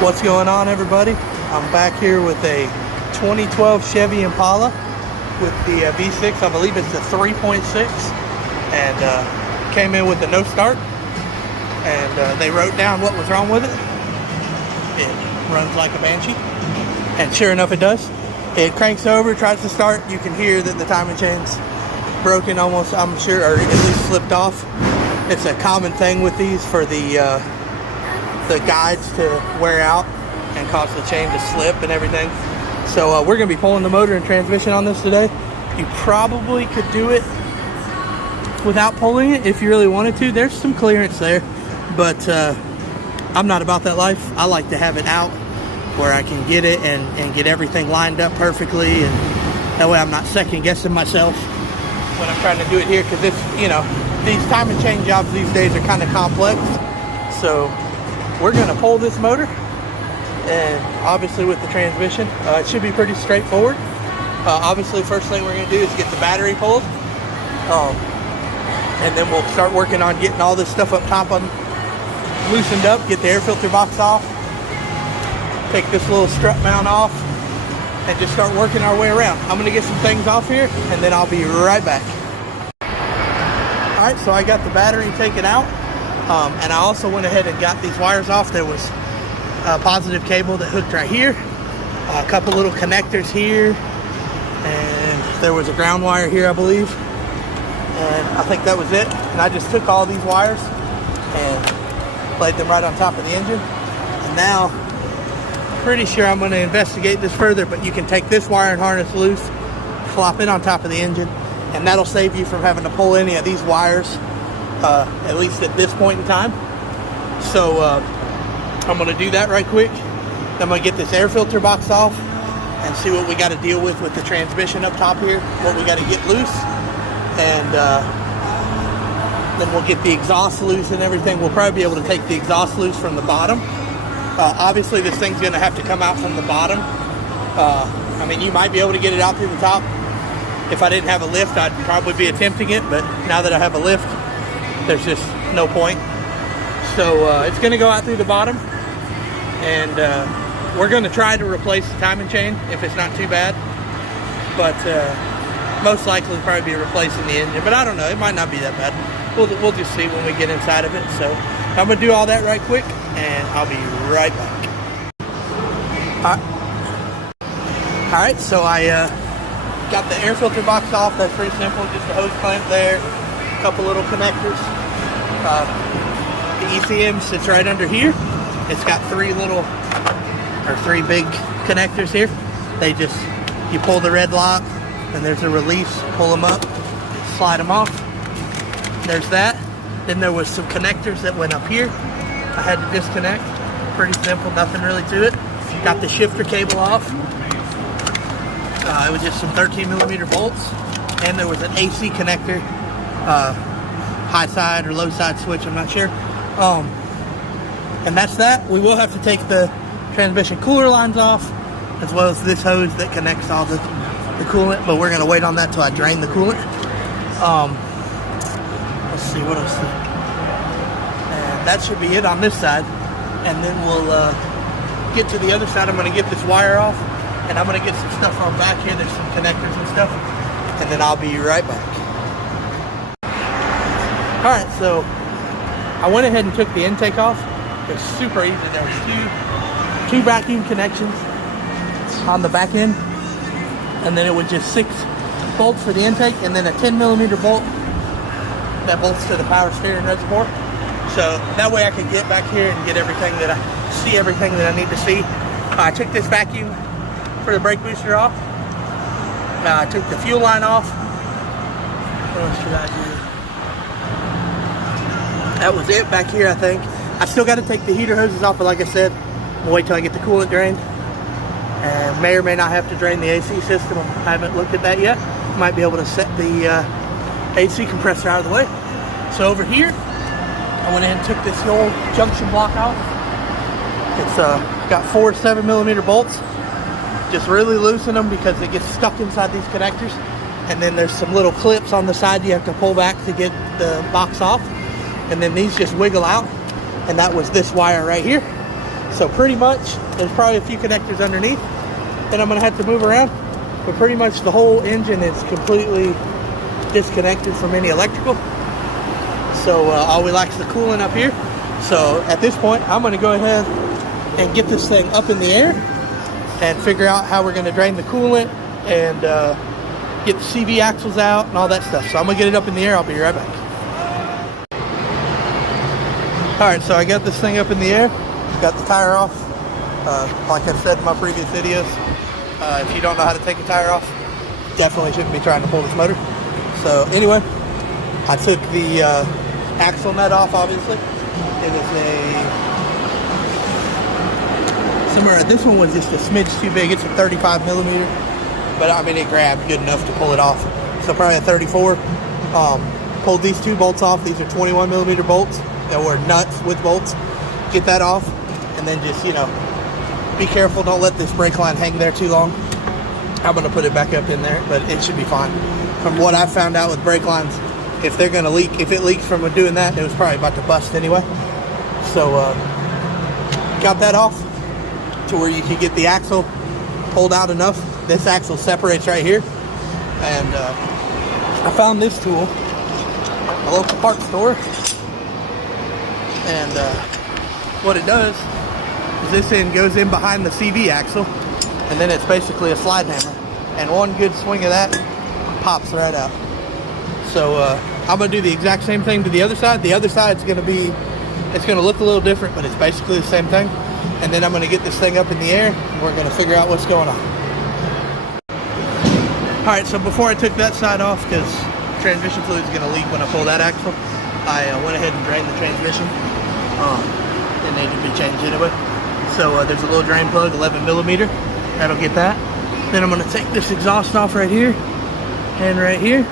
What's going on, everybody? I'm back here with a 2012 Chevy Impala with the V6. I believe it's the 3.6, and came in with a no start, and they wrote down what was wrong with it. It runs like a banshee, and sure enough it does. It cranks over, tries to start. You can hear that the timing chain's broken almost, I'm sure, or at least slipped off. It's a common thing with these for the guides to wear out and cause the chain to slip and everything. So we're going to be pulling the motor and transmission on this today. You probably could do it without pulling it if you really wanted to. There's some clearance there, but I'm not about that life. I like to have it out where I can get it and get everything lined up perfectly, and that way I'm not second guessing myself when I'm trying to do it here, because it's, you know, these timing chain jobs these days are kind of complex. So we're going to pull this motor, and obviously with the transmission, it should be pretty straightforward. Obviously, first thing we're going to do is get the battery pulled, and then we'll start working on getting all this stuff up top loosened up, get the air filter box off, take this little strut mount off, and just start working our way around. I'm going to get some things off here, and then I'll be right back. Alright, so I got the battery taken out, and I also went ahead and got these wires off. There was a positive cable that hooked right here, a couple little connectors here, and there was a ground wire here, I believe, and I think that was it. And I just took all these wires and laid them right on top of the engine, and now pretty sure I'm going to investigate this further, but you can take this wire and harness loose, flop it on top of the engine, and that'll save you from having to pull any of these wires, at least at this point in time. So I'm going to do that right quick. Then I'm going to get this air filter box off and see what we got to deal with the transmission up top here, what we got to get loose, and then we'll get the exhaust loose and everything. We'll probably be able to take the exhaust loose from the bottom. Obviously this thing's going to have to come out from the bottom. I mean, you might be able to get it out through the top. If I didn't have a lift, I'd probably be attempting it, but now that I have a lift, there's just no point. So it's going to go out through the bottom, and we're going to try to replace the timing chain if it's not too bad, but most likely we'll probably be replacing the engine, but I don't know, it might not be that bad. We'll just see when we get inside of it. So I'm going to do all that right quick, and I'll be right back. Alright, so I got the air filter box off. That's pretty simple, just a hose clamp there, a couple little connectors. The ECM sits right under here. It's got three big connectors here. You pull the red lock, and there's a release, pull them up, slide them off. There's that. Then there was some connectors that went up here. I had to disconnect. Pretty simple, nothing really to it. Got the shifter cable off. It was just some 13mm bolts, and there was an AC connector, high side or low side switch, I'm not sure. And that's that. We will have to take the transmission cooler lines off, as well as this hose that connects all the coolant, but we're going to wait on that till I drain the coolant. Let's see what else. And that should be it on this side, and then we'll get to the other side. I'm going to get this wire off, and I'm going to get some stuff on back here. There's some connectors and stuff, and then I'll be right back. Alright, so I went ahead and took the intake off. It's super easy. There's two vacuum connections on the back end, and then it was just 6 bolts for the intake, and then a 10mm bolt that bolts to the power steering reservoir. So that way I can get back here and get everything that I need to see. I took this vacuum for the brake booster off. I took the fuel line off. What else should I do? That was it back here, I think. I still got to take the heater hoses off, but like I said, we'll wait till I get the coolant drained. And may or may not have to drain the AC system. I haven't looked at that yet. Might be able to set the AC compressor out of the way. So over here, I went ahead and took this old junction block off. It's got 4 7mm bolts. Just really loosen them because it gets stuck inside these connectors. And then there's some little clips on the side you have to pull back to get the box off. And then these just wiggle out. And that was this wire right here. So pretty much, there's probably a few connectors underneath that I'm gonna have to move around, but pretty much the whole engine is completely disconnected from any electrical. So all we like is the coolant up here. So at this point, I'm gonna go ahead and get this thing up in the air and figure out how we're gonna drain the coolant and get the CV axles out and all that stuff. So I'm gonna get it up in the air. I'll be right back. All right, so I got this thing up in the air, got the tire off. Like I said in my previous videos, if you don't know how to take a tire off, definitely shouldn't be trying to pull this motor. So anyway, I took the axle nut off, obviously. It is this one was just a smidge too big. It's a 35 millimeter, but I mean, it grabbed good enough to pull it off. So probably a 34. Pulled these two bolts off. These are 21 millimeter bolts that were nuts with bolts. Get that off, and then just, you know, be careful. Don't let this brake line hang there too long. I'm gonna put it back up in there, but it should be fine. From what I found out with brake lines, if they're gonna leak, if it leaks from doing that, it was probably about to bust anyway. So got that off to where you can get the axle pulled out enough. This axle separates right here, and I found this tool at a local parts store, and what it does is this end goes in behind the CV axle, and then it's basically a slide hammer, and one good swing of that pops right out. So I'm gonna do the exact same thing to the other side. The other side's gonna be, it's gonna look a little different, but it's basically the same thing. And then I'm gonna get this thing up in the air, and we're gonna figure out what's going on. All right, so before I took that side off, because transmission fluid is gonna leak when I pull that axle, I went ahead and drained the transmission. It needed to be changed anyway. So there's a little drain plug, 11 millimeter. That'll get that. Then I'm gonna take this exhaust off right here and right here.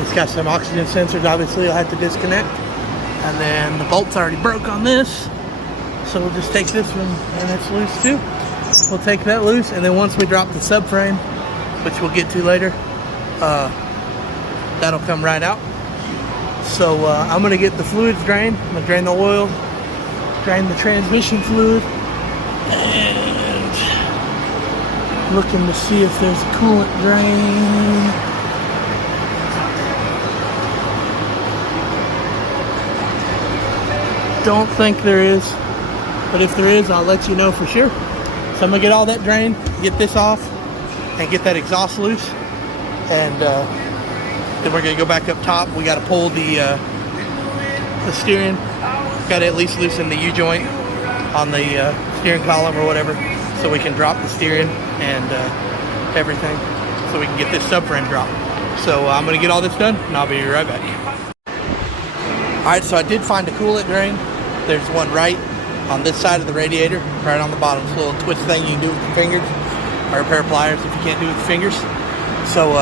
It's got some oxygen sensors, obviously I'll have to disconnect. And then the bolt's already broke on this. So we'll just take this one, and it's loose too. We'll take that loose, and then once we drop the subframe, which we'll get to later, that'll come right out. So I'm gonna get the fluids drained. I'm gonna drain the oil, drain the transmission fluid, and looking to see if there's a coolant drain. Don't think there is, but if there is, I'll let you know for sure. So I'm gonna get all that drained, get this off, and get that exhaust loose, and then we're gonna go back up top. We gotta pull the steering. Gotta at least loosen the U-joint on the steering column or whatever, so we can drop the steering and everything, so we can get this subframe dropped. So I'm gonna get all this done, and I'll be right back. All right, so I did find a coolant drain. There's one right on this side of the radiator, right on the bottom. It's a little twist thing you can do with your fingers, or a pair of pliers if you can't do it with your fingers. So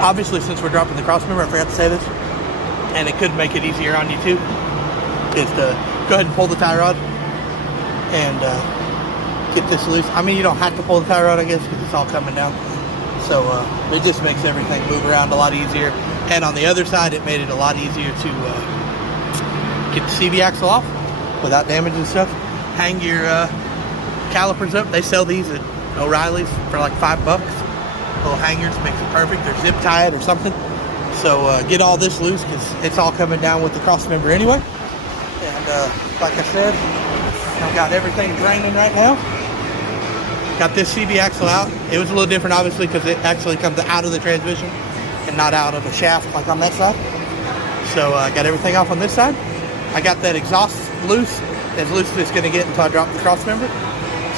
obviously, since we're dropping the cross member, I forgot to say this, and it could make it easier on you too, is to go ahead and pull the tie rod and get this loose. I mean, you don't have to pull the tie rod, I guess, because it's all coming down. So it just makes everything move around a lot easier. And on the other side, it made it a lot easier to get the CV axle off without damaging stuff. Hang your calipers up. They sell these at O'Reilly's for like $5. Little hangers, makes it perfect. They're zip tied or something. So get all this loose, because it's all coming down with the cross member anyway. And like I said, I've got everything draining right now. Got this CV axle out. It was a little different, obviously, because it actually comes out of the transmission and not out of a shaft like on that side. So I got everything off on this side. I got that exhaust loose, as loose as it's going to get until I drop the cross member.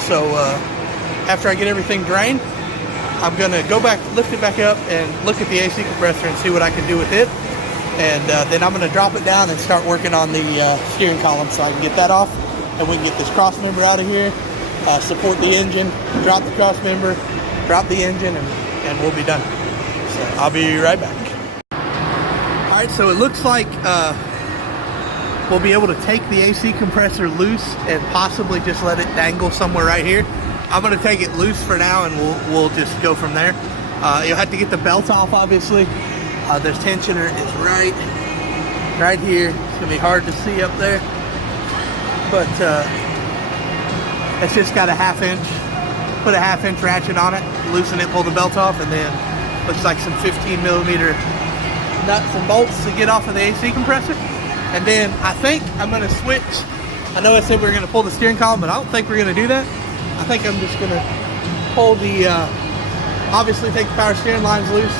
So after I get everything drained, I'm going to go back, lift it back up, and look at the AC compressor and see what I can do with it. And then I'm going to drop it down and start working on the steering column, so I can get that off, and we can get this cross member out of here, support the engine, drop the cross member, drop the engine, and we'll be done. So I'll be right back. All right, so it looks like we'll be able to take the AC compressor loose and possibly just let it dangle somewhere right here. I'm gonna take it loose for now, and we'll just go from there. You'll have to get the belt off, obviously. This tensioner is right here. It's gonna be hard to see up there, but it's just got a 1/2 inch. Put a 1/2 inch ratchet on it, loosen it, pull the belt off, and then looks like some 15 millimeter nuts and bolts to get off of the AC compressor. And then I think I'm going to switch. I know I said we were going to pull the steering column, but I don't think we're going to do that. I think I'm just going to pull the, obviously take the power steering lines loose.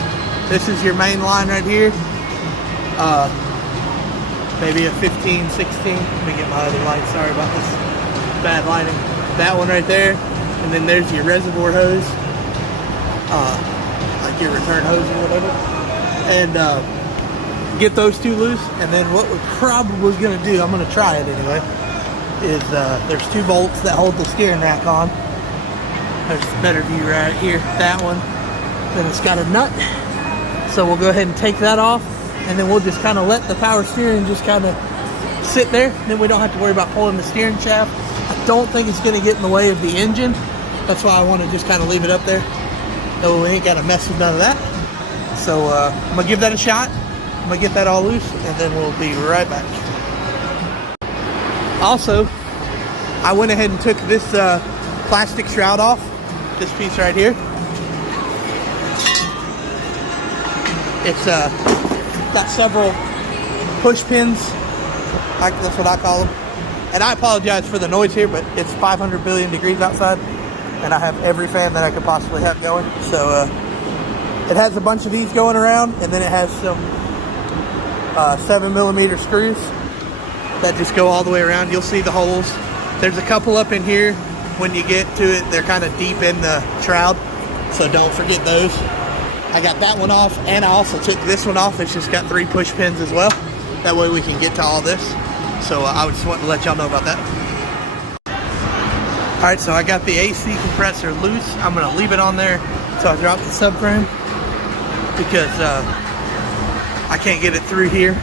This is your main line right here. Maybe a 15, 16. Let me get my other light. Sorry about this bad lighting. That one right there. And then there's your reservoir hose. Like your return hose or whatever. And get those two loose. And then what we're probably going to do, I'm going to try it anyway, is there's 2 bolts that hold the steering rack on. There's a better view right here. That one. Then it's got a nut. So we'll go ahead and take that off. And then we'll just kind of let the power steering just kind of sit there. Then we don't have to worry about pulling the steering shaft. I don't think it's going to get in the way of the engine. That's why I want to just kind of leave it up there. No, we ain't got to mess with none of that. So I'm going to give that a shot. I'm going to get that all loose, and then we'll be right back. Also, I went ahead and took this plastic shroud off. This piece right here. It's got several push pins. That's what I call them. And I apologize for the noise here, but it's 500 billion degrees outside, and I have every fan that I could possibly have going. So it has a bunch of these going around, and then it has some 7 millimeter screws that just go all the way around. You'll see the holes. There's a couple up in here. When you get to it, they're kind of deep in the shroud, so don't forget those. I got that one off, and I also took this one off. It's just got 3 push pins as well. That way we can get to all this. So I just wanted to let y'all know about that. All right, so I got the AC compressor loose. I'm gonna leave it on there until I drop the subframe, because I can't get it through here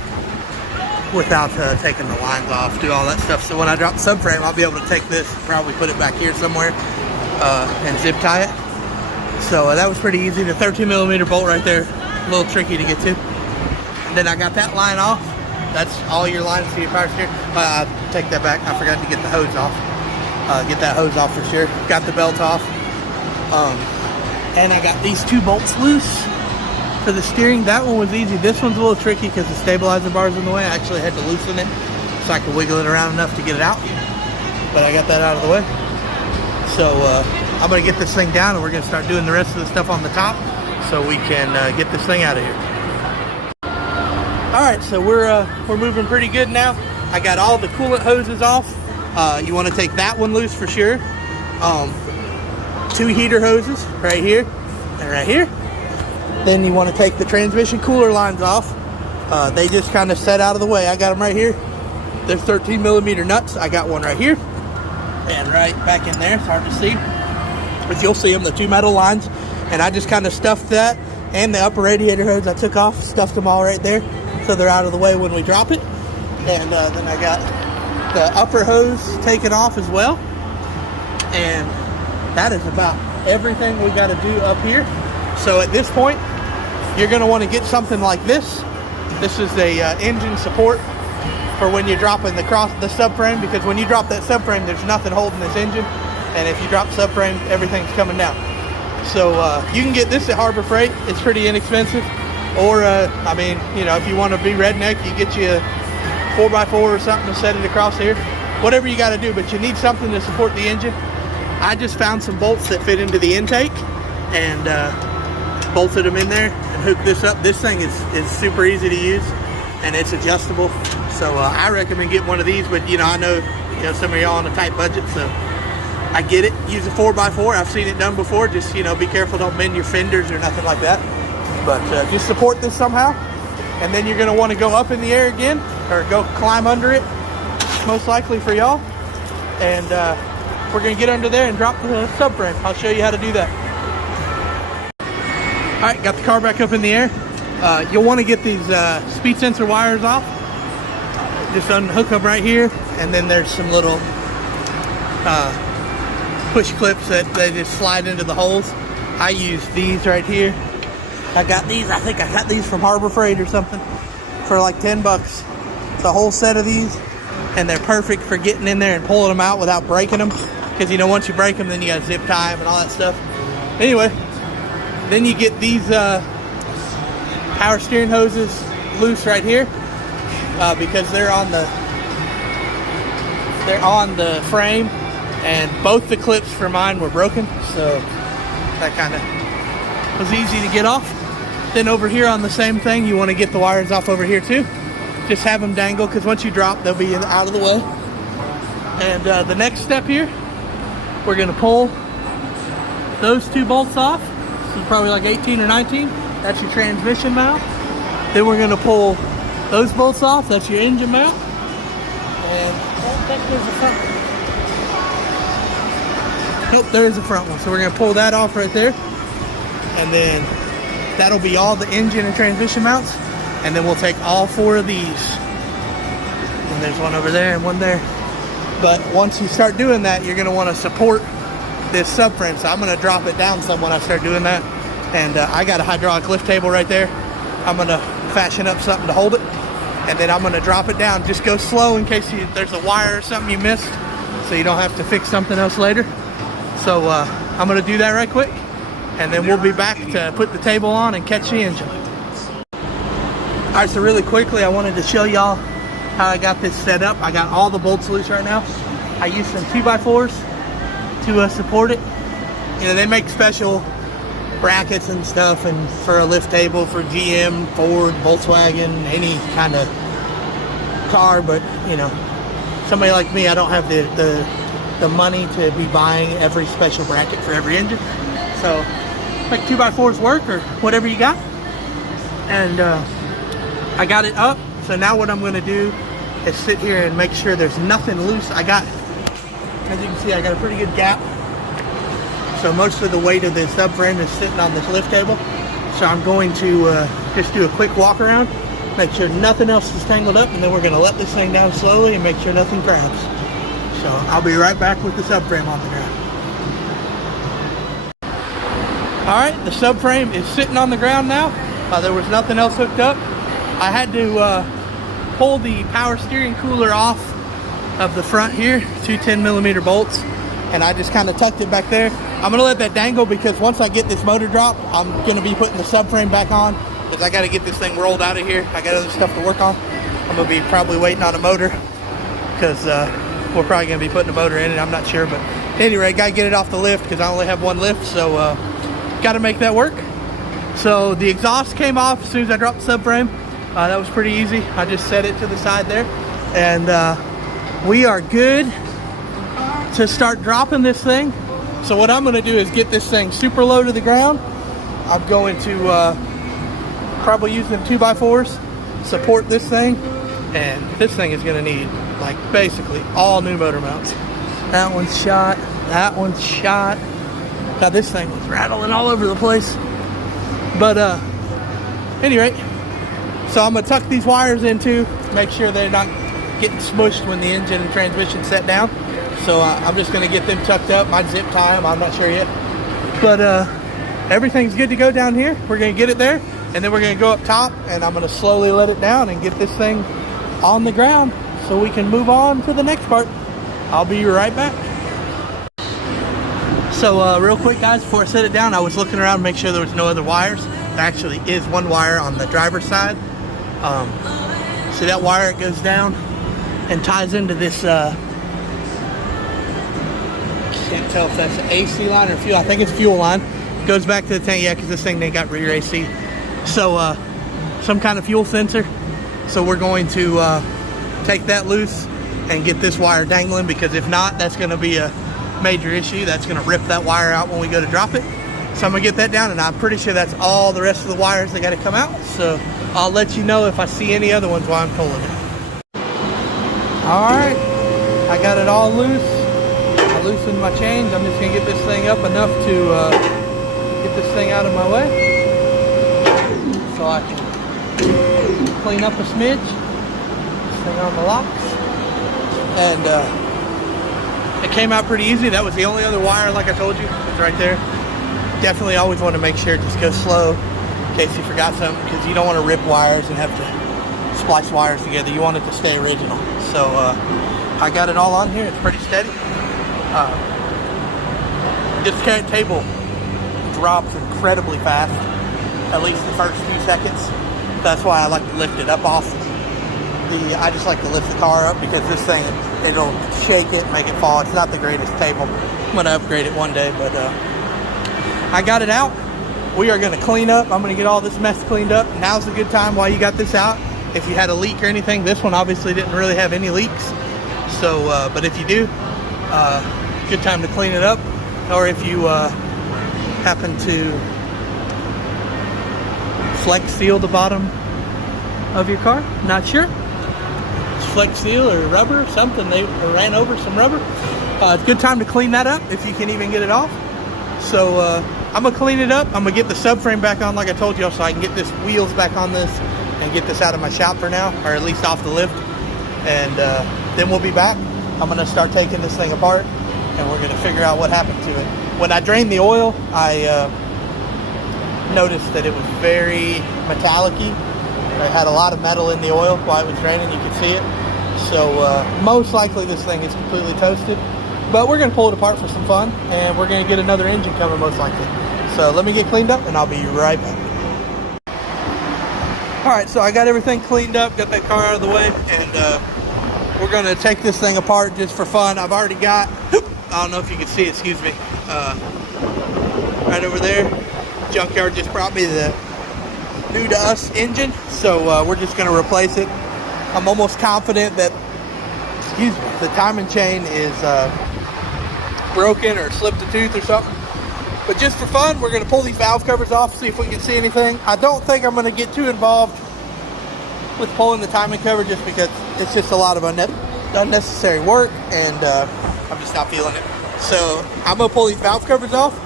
without taking the lines off, do all that stuff. So when I drop the subframe, I'll be able to take this, probably put it back here somewhere, and zip tie it. So that was pretty easy. The 13 millimeter bolt right there, a little tricky to get to. And then I got that line off. That's all your lines to your power steering. Take that back. I forgot to get the hose off. Get that hose off for sure. Got the belt off. And I got these 2 bolts loose for the steering. That one was easy. This one's a little tricky because the stabilizer bar is in the way. I actually had to loosen it so I could wiggle it around enough to get it out. But I got that out of the way. So I'm going to get this thing down, and we're going to start doing the rest of the stuff on the top so we can get this thing out of here. All right, so we're moving pretty good now. I got all the coolant hoses off. You want to take that one loose for sure. 2 heater hoses right here and right here. Then you want to take the transmission cooler lines off. They just kind of set out of the way. I got them right here. There's 13 millimeter nuts. I got one right here and right back in there. It's hard to see, but you'll see them, the 2 metal lines. And I just kind of stuffed that, and the upper radiator hose I took off, stuffed them all right there so they're out of the way when we drop it. And then I got the upper hose taken off as well. And that is about everything we got to do up here. So at this point, you're going to want to get something like this. This is a engine support for when you're dropping the subframe, because when you drop that subframe, there's nothing holding this engine. And if you drop subframe, everything's coming down. So you can get this at Harbor Freight. It's pretty inexpensive. Or, I mean, you know, if you want to be redneck, you get you a 4x4 or something to set it across here. Whatever you got to do, but you need something to support the engine. I just found some bolts that fit into the intake and bolted them in there and hooked this up. This thing is super easy to use, and it's adjustable. So I recommend getting one of these, but, you know, I know some of y'all on a tight budget, so I get it. Use a 4x4. I've seen it done before. Just, you know, be careful, don't bend your fenders or nothing like that. But just support this somehow, and then you're going to want to go up in the air again, or go climb under it, most likely for y'all. And we're going to get under there and drop the subframe. I'll show you how to do that. All right, got the car back up in the air. You'll want to get these speed sensor wires off. Just unhook them right here, and then there's some little push clips that they just slide into the holes. I use these right here. I got these, I think I got these from Harbor Freight or something for like 10 bucks. It's a whole set of these, and they're perfect for getting in there and pulling them out without breaking them. Because, you know, once you break them, then you got to zip tie them and all that stuff. Anyway, then you get these power steering hoses loose right here because they're on the frame, and both the clips for mine were broken, so that kind of was easy to get off. Then over here on the same thing, you want to get the wires off over here too. Just have them dangle, because once you drop, they'll be out of the way. And the next step here, we're going to pull those two bolts off. This is probably like 18 or 19. That's your transmission mount. Then we're going to pull those bolts off. That's your engine mount. And I don't think there's a front one. Nope, there is a front one. So we're going to pull that off right there. And then that'll be all the engine and transmission mounts. And then we'll take all 4 of these. And there's one over there and one there. But once you start doing that, you're going to want to support this subframe. So I'm going to drop it down some when I start doing that. And I got a hydraulic lift table right there. I'm going to fashion up something to hold it. And then I'm going to drop it down. Just go slow in case there's a wire or something you missed, so you don't have to fix something else later. So I'm going to do that right quick. And then we'll be back to put the table on and catch the engine. Alright, so really quickly, I wanted to show y'all how I got this set up. I got all the bolts loose right now. I used some 2x4s to support it. You know, they make special brackets and stuff, and for a lift table for GM, Ford, Volkswagen, any kind of car. But you know, somebody like me, I don't have the money to be buying every special bracket for every engine. So make 2x4s work, or whatever you got. And I got it up. So now what I'm going to do is sit here and make sure there's nothing loose. I got, as you can see, I got a pretty good gap. So most of the weight of the subframe is sitting on this lift table. So I'm going to just do a quick walk around, make sure nothing else is tangled up, and then we're going to let this thing down slowly and make sure nothing crabs. So I'll be right back with the subframe on the ground. Alright, the subframe is sitting on the ground now. There was nothing else hooked up. I had to pull the power steering cooler off of the front here, 2 10mm bolts, and I just kind of tucked it back there. I'm going to let that dangle because once I get this motor drop, I'm going to be putting the subframe back on because I got to get this thing rolled out of here. I got other stuff to work on. I'm going to be probably waiting on a motor because we're probably going to be putting a motor in it. I'm not sure, but at any rate, got to get it off the lift because I only have one lift, so got to make that work. So the exhaust came off as soon as I dropped the subframe. That was pretty easy. I just set it to the side there, and we are good to start dropping this thing. So what I'm going to do is get this thing super low to the ground. I'm going to probably use them 2x4s, support this thing, and this thing is going to need like basically all new motor mounts. That one's shot. That one's shot. God, this thing was rattling all over the place. But any rate, so I'm going to tuck these wires in too, make sure they're not getting smushed when the engine and transmission set down. So I'm just going to get them tucked up. Might zip tie them, I'm not sure yet. But everything's good to go down here. We're going to get it there, and then we're going to go up top, and I'm going to slowly let it down and get this thing on the ground so we can move on to the next part. I'll be right back. So real quick guys, before I set it down, I was looking around to make sure there was no other wires. There actually is one wire on the driver's side. See that wire? It goes down and ties into this, can't tell if that's an AC line or fuel. I think it's fuel line. Goes back to the tank, yeah, because this thing ain't got rear AC. So some kind of fuel sensor. So we're going to take that loose and get this wire dangling, because if not, that's going to be a major issue. That's going to rip that wire out when we go to drop it. So I'm going to get that down, and I'm pretty sure that's all the rest of the wires that got to come out. So I'll let you know if I see any other ones while I'm pulling it. Alright, I got it all loose. I loosened my chains. I'm just going to get this thing up enough to get this thing out of my way so I can clean up a smidge. This thing on the locks. And it came out pretty easy. That was the only other wire, like I told you. It's right there. Definitely always want to make sure just go slow in case you forgot something, because you don't want to rip wires and have to splice wires together. You want it to stay original. So I got it all on here. It's pretty steady. This table drops incredibly fast, at least the first few seconds. That's why I like to lift it up off. I just like to lift the car up because this thing, it'll shake it, make it fall. It's not the greatest table. I'm going to upgrade it one day, but I got it out. We are going to clean up. I'm going to get all this mess cleaned up. Now's a good time while you got this out. If you had a leak or anything, this one obviously didn't really have any leaks. So, but if you do, good time to clean it up. Or if you happen to flex seal the bottom of your car, not sure. It's flex seal or rubber, something. They ran over some rubber. It's a good time to clean that up if you can even get it off. So I'm gonna clean it up. I'm gonna get the subframe back on like I told y'all, so I can get this wheels back on this and get this out of my shop for now, or at least off the lift. And then we'll be back. I'm gonna start taking this thing apart and we're gonna figure out what happened to it. When I drained the oil, I noticed that it was very metallic-y. It had a lot of metal in the oil while it was draining, you could see it. So most likely this thing is completely toasted. But we're going to pull it apart for some fun, and we're going to get another engine coming most likely. So let me get cleaned up, and I'll be right back. Alright, so I got everything cleaned up, got that car out of the way, and we're going to take this thing apart just for fun. I've already got, I don't know if you can see it, excuse me, right over there. Junkyard just brought me the new to us engine, so we're just going to replace it. I'm almost confident that, excuse me, the timing chain is broken or slipped a tooth or something. But just for fun, we're going to pull these valve covers off, see if we can see anything. I don't think I'm going to get too involved with pulling the timing cover just because it's just a lot of unnecessary work, and I'm just not feeling it. So I'm going to pull these valve covers off.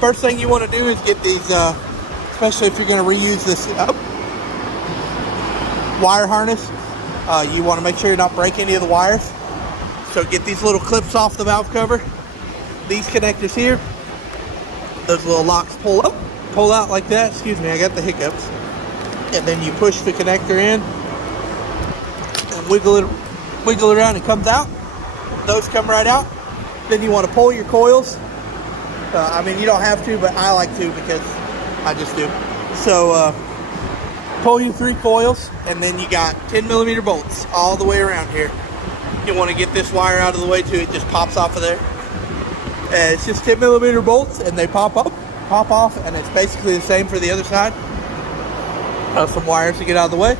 First thing you want to do is get these, especially if you're going to reuse this wire harness, you want to make sure you're not breaking any of the wires. So get these little clips off the valve cover. These connectors here, those little locks pull out like that. Excuse me, I got the hiccups. And then you push the connector in and wiggle it around, and it comes out. Those come right out. Then you want to pull your coils. I mean, you don't have to, but I like to because I just do. So pull your 3 coils, and then you got 10mm bolts all the way around here. You want to get this wire out of the way too. It just pops off of there. It's just 10mm bolts, and they pop off, and it's basically the same for the other side. Some wires to get out of the way,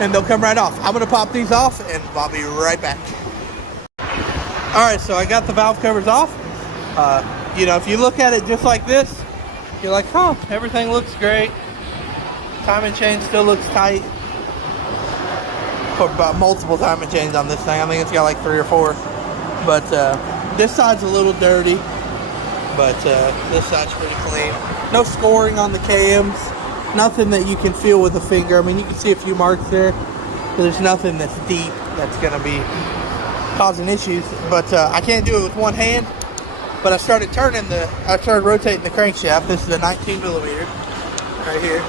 and they'll come right off. I'm going to pop these off, and I'll be right back. Alright, so I got the valve covers off. You know, if you look at it just like this, you're like, huh, everything looks great. Timing chain still looks tight. About multiple timing chains on this thing. I think it's got like 3 or 4. But this side's a little dirty, but this side's pretty clean. No scoring on the cams. Nothing that you can feel with a finger. I mean, you can see a few marks there, but there's nothing that's deep that's going to be causing issues. But I can't do it with one hand. But I started rotating the crankshaft. This is a 19mm right here,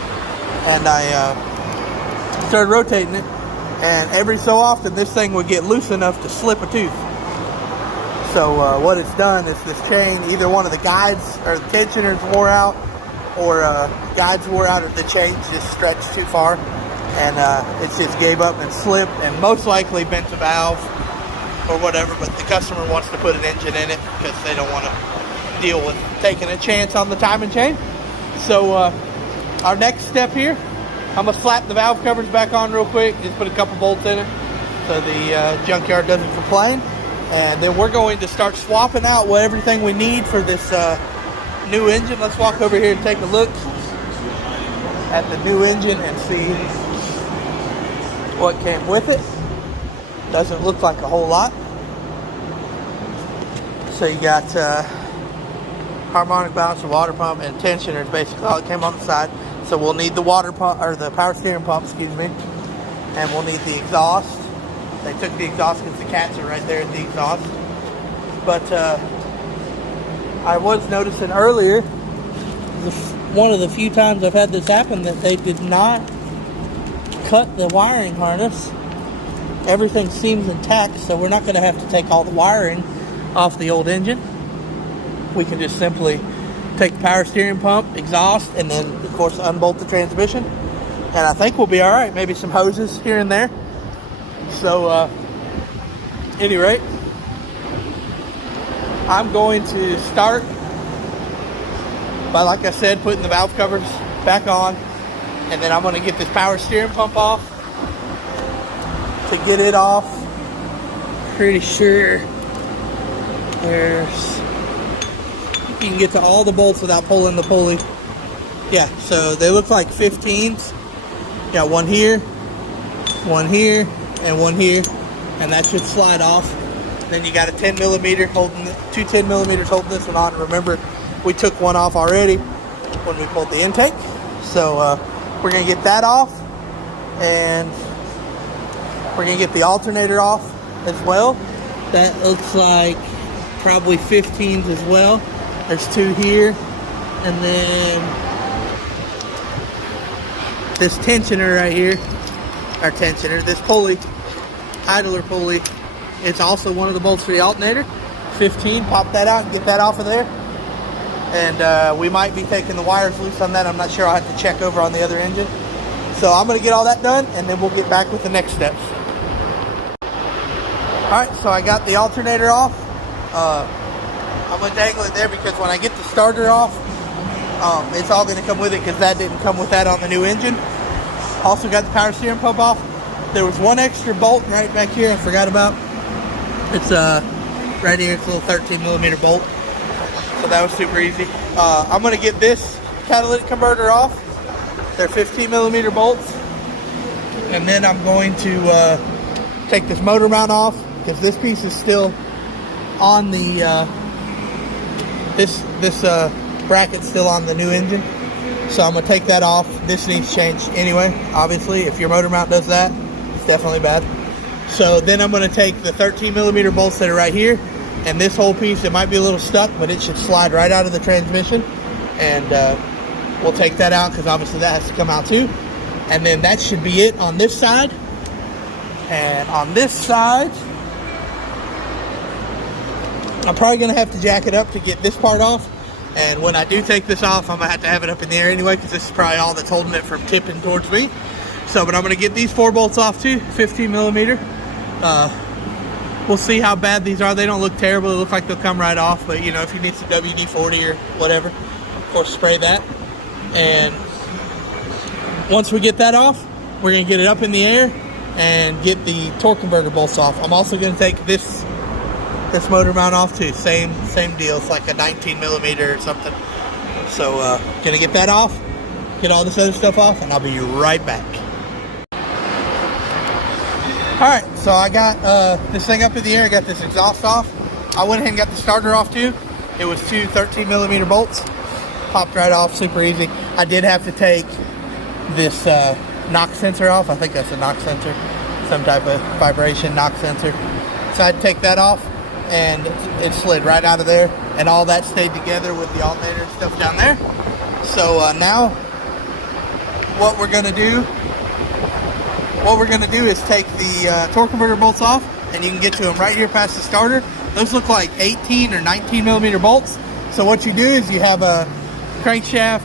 and I started rotating it. And every so often, this thing would get loose enough to slip a tooth. So what it's done is this chain, either one of the guides or the tensioners wore out, or guides wore out, or the chain just stretched too far, and it just gave up and slipped, and most likely bent a valve or whatever. But the customer wants to put an engine in it because they don't want to deal with taking a chance on the timing chain. So our next step here, I'm going to slap the valve covers back on real quick, just put a couple bolts in it so the junkyard doesn't complain. And then we're going to start swapping out everything we need for this new engine. Let's walk over here and take a look at the new engine and see what came with it. Doesn't look like a whole lot. So you got harmonic balancer, water pump, and tensioner is basically all that came on the side. So we'll need the water pump, or the power steering pump, excuse me, and we'll need the exhaust. They took the exhaust because the cats are right there at the exhaust. But I was noticing earlier, one of the few times I've had this happen, that they did not cut the wiring harness. Everything seems intact, so we're not going to have to take all the wiring off the old engine. We can just simply take the power steering pump, exhaust, and then of course unbolt the transmission, and I think we'll be all right. Maybe some hoses here and there. So any rate, I'm going to start by, like I said, putting the valve covers back on, and then I'm going to get this power steering pump off. To get it off, pretty sure you can get to all the bolts without pulling the pulley. Yeah, so they look like 15s. Got one here, and one here, and that should slide off. Then you got a 10 millimeter holding, two 10 millimeters holding this one on. Remember, we took one off already when we pulled the intake. So we're gonna get that off, and we're gonna get the alternator off as well. That looks like probably 15s as well. There's two here, and then this tensioner right here, our tensioner, this pulley, idler pulley, it's also one of the bolts for the alternator. 15, pop that out and get that off of there. And we might be taking the wires loose on that. I'm not sure. I'll have to check over on the other engine. So I'm gonna get all that done, and then we'll get back with the next steps. Alright, so I got the alternator off. I'm going to dangle it there because when I get the starter off, it's all going to come with it, because that didn't come with that on the new engine. Also got the power steering pump off. There was one extra bolt right back here I forgot about. It's right here, it's a little 13 millimeter bolt. So that was super easy. I'm going to get this catalytic converter off. They're 15 millimeter bolts. And then I'm going to take this motor mount off, because this piece is still on the this bracket's still on the new engine. So I'm gonna take that off. This needs changed anyway, obviously. If your motor mount does that, it's definitely bad. So then I'm gonna take the 13 millimeter bolts that are right here, and this whole piece, it might be a little stuck, but it should slide right out of the transmission. And we'll take that out, because obviously that has to come out too. And then that should be it on this side. And on this side, I'm probably going to have to jack it up to get this part off. And when I do take this off, I'm going to have it up in the air anyway, because this is probably all that's holding it from tipping towards me. So, but I'm going to get these 4 bolts off too, 15 millimeter. We'll see how bad these are. They don't look terrible. They look like they'll come right off. But, you know, if you need some WD-40 or whatever, of course, spray that. And once we get that off, we're going to get it up in the air and get the torque converter bolts off. I'm also going to take this motor mount off too. Same deal. It's like a 19 millimeter or something. So gonna get that off, get all this other stuff off, and I'll be right back. Alright, so I got this thing up in the air. I got this exhaust off. I went ahead and got the starter off too. It was two 13 millimeter bolts. Popped right off, super easy. I did have to take this knock sensor off. I think that's a knock sensor, some type of vibration knock sensor. So I had to take that off, and it slid right out of there, and all that stayed together with the alternator and stuff down there. So now what we're gonna do is take the torque converter bolts off, and you can get to them right here past the starter. Those look like 18 or 19 millimeter bolts. So what you do is you have a crankshaft,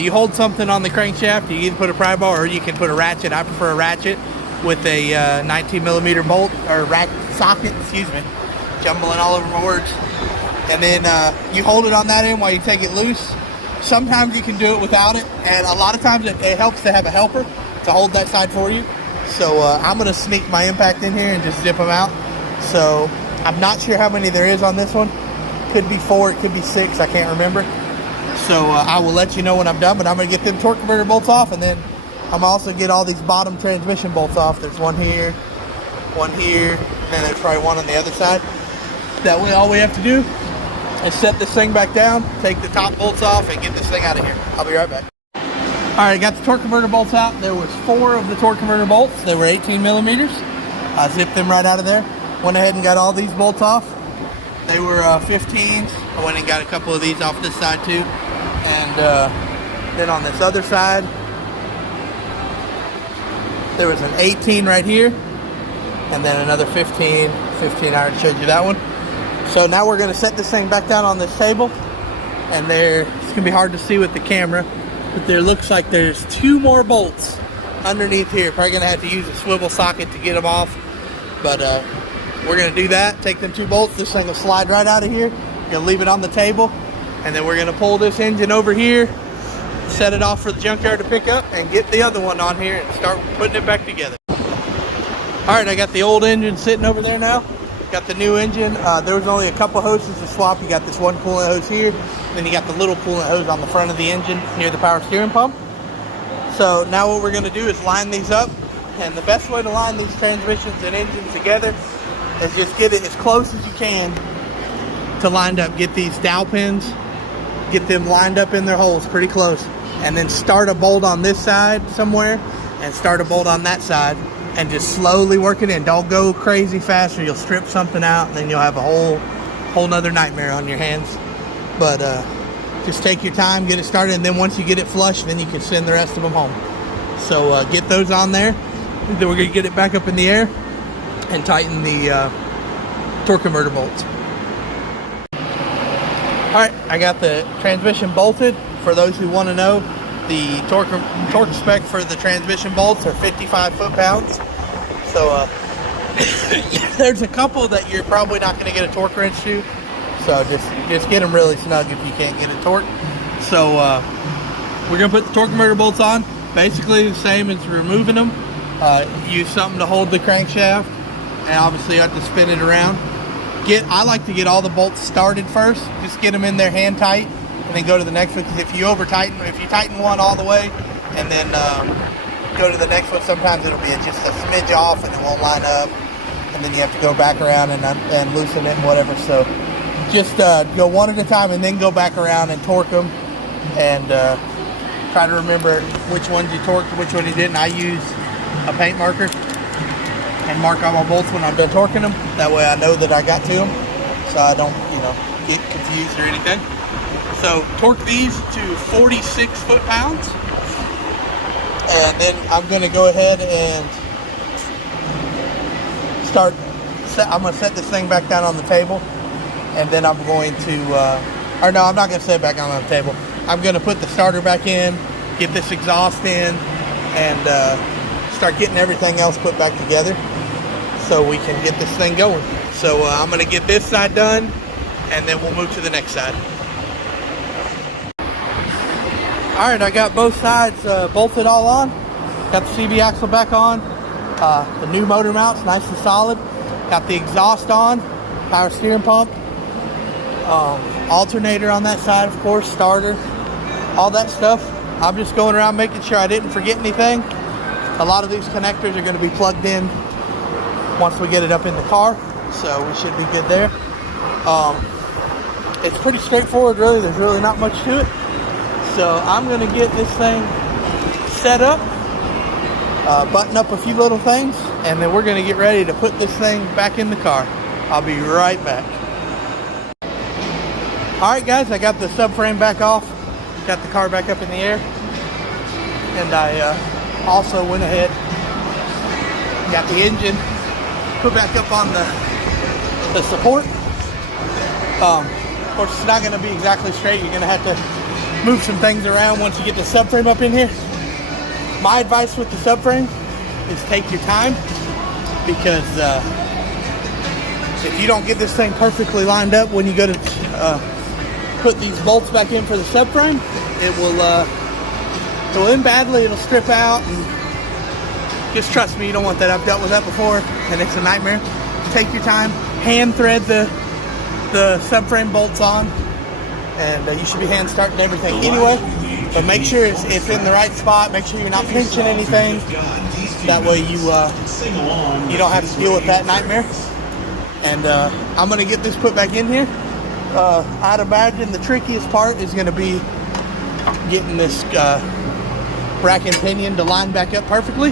you hold something on the crankshaft. You either put a pry bar or you can put a ratchet. I prefer a ratchet with a 19 millimeter bolt or socket, excuse me, jumbling all over my words. And then you hold it on that end while you take it loose. Sometimes you can do it without it, and a lot of times it helps to have a helper to hold that side for you. So I'm going to sneak my impact in here and just zip them out. So I'm not sure how many there is on this one. Could be 4, it could be 6, I can't remember. So I will let you know when I'm done, but I'm going to get them torque converter bolts off, and then I'm also get all these bottom transmission bolts off. There's one here, and then there's probably one on the other side. That way all we have to do is set this thing back down, take the top bolts off, and get this thing out of here. I'll be right back. Alright, I got the torque converter bolts out. There was 4 of the torque converter bolts. They were 18 millimeters. I zipped them right out of there. Went ahead and got all these bolts off. They were 15s. I went and got a couple of these off this side too. And then on this other side, There was an 18 right here, and then another 15. 15, I already showed you that one. So now we're going to set this thing back down on this table, and it's going to be hard to see with the camera, but there looks like there's 2 more bolts underneath here. Probably going to have to use a swivel socket to get them off, but we're going to do that. Take them 2 bolts. This thing will slide right out of here. We're going to leave it on the table, and then we're going to pull this engine over here, set it off for the junkyard to pick up, and get the other one on here and start putting it back together. Alright, I got the old engine sitting over there now. Got the new engine. There was only a couple hoses to swap. You got this one coolant hose here, then you got the little coolant hose on the front of the engine near the power steering pump. So now what we're going to do is line these up, and the best way to line these transmissions and engines together is just get it as close as you can to lined up. Get these dowel pins, get them lined up in their holes pretty close, and then start a bolt on this side somewhere and start a bolt on that side, and just slowly work it in. Don't go crazy fast or you'll strip something out, and then you'll have a whole nother nightmare on your hands. But just take your time, get it started, and then once you get it flush, then you can send the rest of them home. So get those on there. Then we're going to get it back up in the air and tighten the torque converter bolts. Alright, I got the transmission bolted. For those who want to know, the torque spec for the transmission bolts are 55 foot-pounds. So there's a couple that you're probably not going to get a torque wrench to. So just get them really snug if you can't get a torque. So we're going to put the torque converter bolts on. Basically the same as removing them. Use something to hold the crankshaft, and obviously you have to spin it around. I like to get all the bolts started first. Just get them in there hand tight, and then go to the next one, because if you tighten one all the way and then go to the next one, sometimes it'll be just a smidge off and it won't line up, and then you have to go back around and loosen it and whatever. So just go one at a time, and then go back around and torque them, and try to remember which ones you torqued, which one you didn't. I use a paint marker and mark all my bolts when I'm done torquing them. That way I know that I got to them, so I don't get confused or anything. So torque these to 46 foot-pounds, and then I'm going to go ahead and I'm going to set this thing back down on the table, and then I'm going to, I'm not going to set it back on the table. I'm going to put the starter back in, get this exhaust in, and start getting everything else put back together so we can get this thing going. So I'm going to get this side done, and then we'll move to the next side. Alright, I got both sides bolted all on. Got the CB axle back on. The new motor mounts nice and solid. Got the exhaust on. Power steering pump. Alternator on that side, of course. Starter. All that stuff. I'm just going around making sure I didn't forget anything. A lot of these connectors are going to be plugged in once we get it up in the car. So we should be good there. It's pretty straightforward, really. There's really not much to it. So I'm going to get this thing set up, button up a few little things, and then we're going to get ready to put this thing back in the car. I'll be right back. Alright guys, I got the subframe back off, got the car back up in the air, and I also went ahead, got the engine put back up on the support. Of course, it's not going to be exactly straight. You're going to have to move some things around once you get the subframe up in here. My advice with the subframe is take your time, because if you don't get this thing perfectly lined up when you go to put these bolts back in for the subframe, it'll end badly. It'll strip out, and just trust me, you don't want that. I've dealt with that before, and it's a nightmare. Take your time, hand thread the subframe bolts on, and you should be hand starting everything anyway, but make sure it's in the right spot. Make sure you're not pinching anything. That way you don't have to deal with that nightmare. And I'm going to get this put back in here. I'd imagine the trickiest part is going to be getting this rack and pinion to line back up perfectly.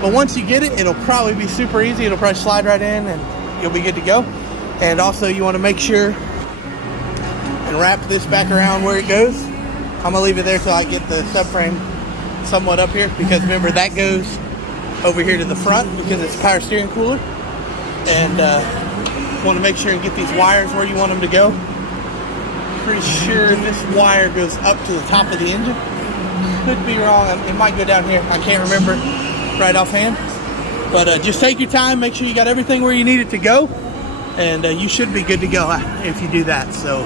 But once you get it, it'll probably be super easy. It'll probably slide right in, and you'll be good to go. And also, you want to make sure and wrap this back around where it goes. I'm going to leave it there till I get the subframe somewhat up here, because remember, that goes over here to the front because it's a power steering cooler. And want to make sure and get these wires where you want them to go. Pretty sure this wire goes up to the top of the engine. Could be wrong. It might go down here. I can't remember right offhand. But just take your time. Make sure you got everything where you need it to go. And you should be good to go if you do that. So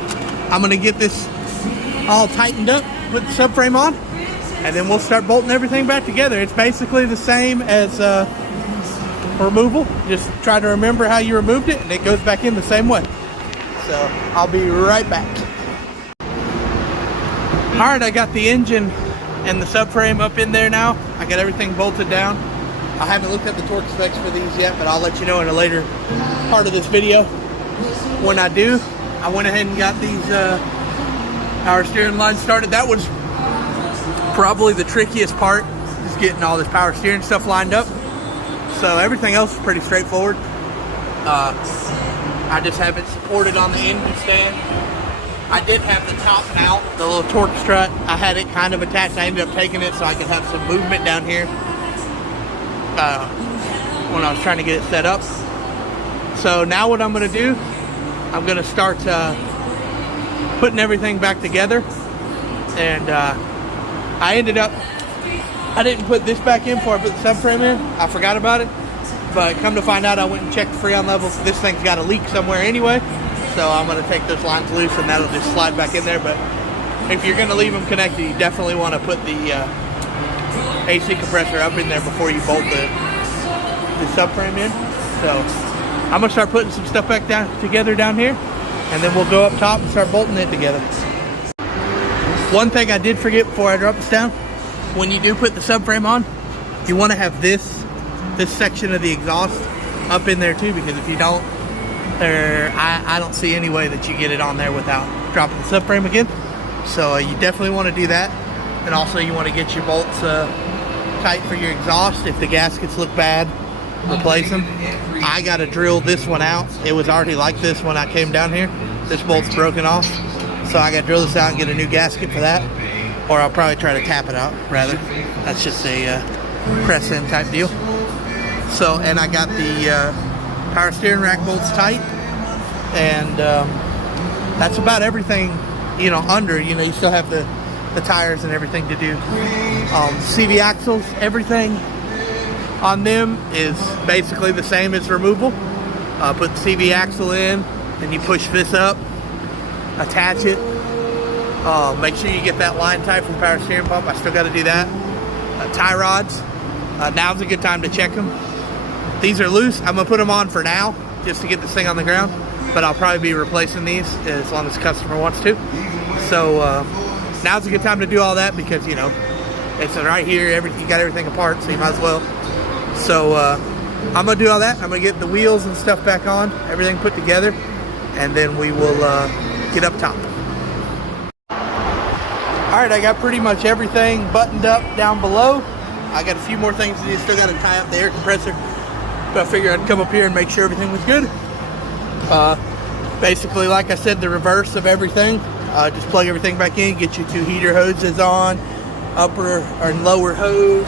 I'm going to get this all tightened up, put the subframe on, and then we'll start bolting everything back together. It's basically the same as removal. Just try to remember how you removed it, and it goes back in the same way. So I'll be right back. All right, I got the engine and the subframe up in there now. I got everything bolted down. I haven't looked at the torque specs for these yet, but I'll let you know in a later part of this video. When I do, I went ahead and got these power steering lines started. That was probably the trickiest part, just getting all this power steering stuff lined up. So everything else is pretty straightforward. I just have it supported on the engine stand. I did have the top mount, the little torque strut. I had it kind of attached. I ended up taking it so I could have some movement down here when I was trying to get it set up. So now what I'm going to do, I'm going to start putting everything back together. And I didn't put this back in before I put the subframe in. I forgot about it. But come to find out, I went and checked the Freon levels. This thing's got a leak somewhere anyway. So I'm going to take those lines loose and that'll just slide back in there. But if you're going to leave them connected, you definitely want to put the AC compressor up in there before you bolt the subframe in. So I'm going to start putting some stuff back together down here. And then we'll go up top and start bolting it together. One thing I did forget before I drop this down, when you do put the subframe on, you want to have this section of the exhaust up in there too, because if you don't, I don't see any way that you get it on there without dropping the subframe again. So you definitely want to do that. And also you want to get your bolts tight for your exhaust. If the gaskets look bad, replace them. I got to drill this one out. It was already like this when I came down here. This bolt's broken off. So I got to drill this out and get a new gasket for that. Or I'll probably try to tap it out, rather. That's just a press-in type deal. So, and I got the power steering rack bolts tight. And that's about everything, you know, under. You know, you still have the tires and everything to do. CV axles, everything on them is basically the same as removal. Put the CV axle in, and you push this up, attach it. Make sure you get that line tight from power steering pump. I still got to do that. Tie rods. Now's a good time to check them. These are loose. I'm going to put them on for now just to get this thing on the ground. But I'll probably be replacing these as long as the customer wants to. So now's a good time to do all that because, you know, it's right here. You got everything apart, so you might as well. So I'm going to do all that. I'm going to get the wheels and stuff back on, everything put together, and then we will get up top. Alright, I got pretty much everything buttoned up down below. I got a few more things to do. Still got to tie up the air compressor. But I figured I'd come up here and make sure everything was good. Basically, like I said, the reverse of everything. Just plug everything back in, get your 2 heater hoses on, upper or lower hose,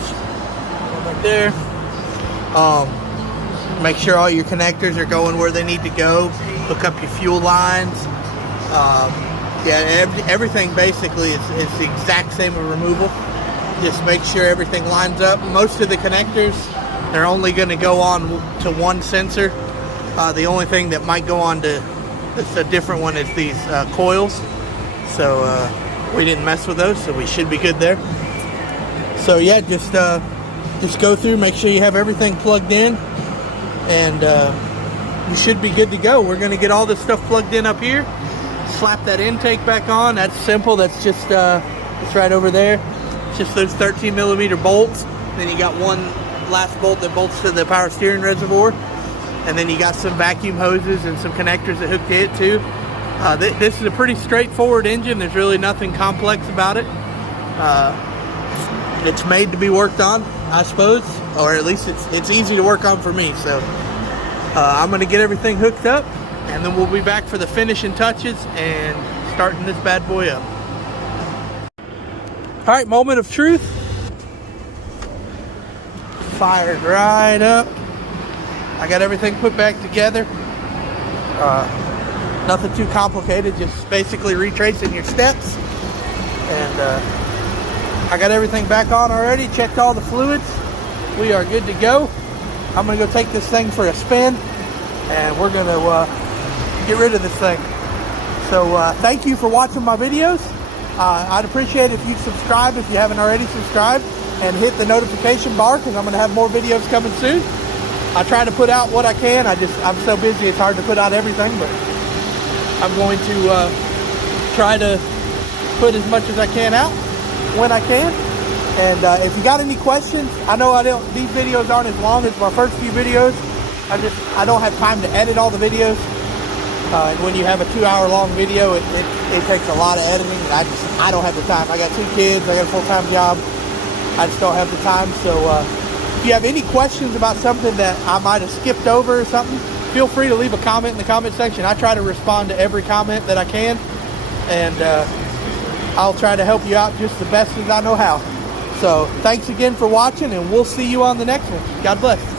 right there. Make sure all your connectors are going where they need to go. Hook up your fuel lines. Yeah, everything basically is the exact same as removal. Just make sure everything lines up. Most of the connectors, they're only going to go on to one sensor. The only thing that might go on to a different one is these coils. So we didn't mess with those, so we should be good there. So yeah, just go through, make sure you have everything plugged in, and you should be good to go. We're going to get all this stuff plugged in up here. Slap that intake back on. That's simple. That's just it's right over there. It's just those 13mm bolts. Then you got one last bolt that bolts to the power steering reservoir, and then you got some vacuum hoses and some connectors that hook to it too. This is a pretty straightforward engine. There's really nothing complex about it. It's made to be worked on, I suppose, or at least it's easy to work on for me. So I'm going to get everything hooked up, and then we'll be back for the finishing touches and starting this bad boy up. All right, moment of truth. fired right up. I got everything put back together. Nothing too complicated, just basically retracing your steps. And I got everything back on already, checked all the fluids. We are good to go. I'm gonna go take this thing for a spin, and we're gonna get rid of this thing. So thank you for watching my videos. I'd appreciate it if you subscribe if you haven't already subscribed, and hit the notification bar, because I'm gonna have more videos coming soon. I try to put out what I can. I'm so busy it's hard to put out everything, but I'm going to try to put as much as I can out when I can. And if you got any questions, I know these videos aren't as long as my first few videos. I don't have time to edit all the videos. And when you have a 2-hour long video, it takes a lot of editing, and I don't have the time. I got 2 kids, I got a full-time job. I just don't have the time. So if you have any questions about something that I might have skipped over or something, feel free to leave a comment in the comment section. I try to respond to every comment that I can, and I'll try to help you out just the best as I know how. So thanks again for watching, and we'll see you on the next one. God bless.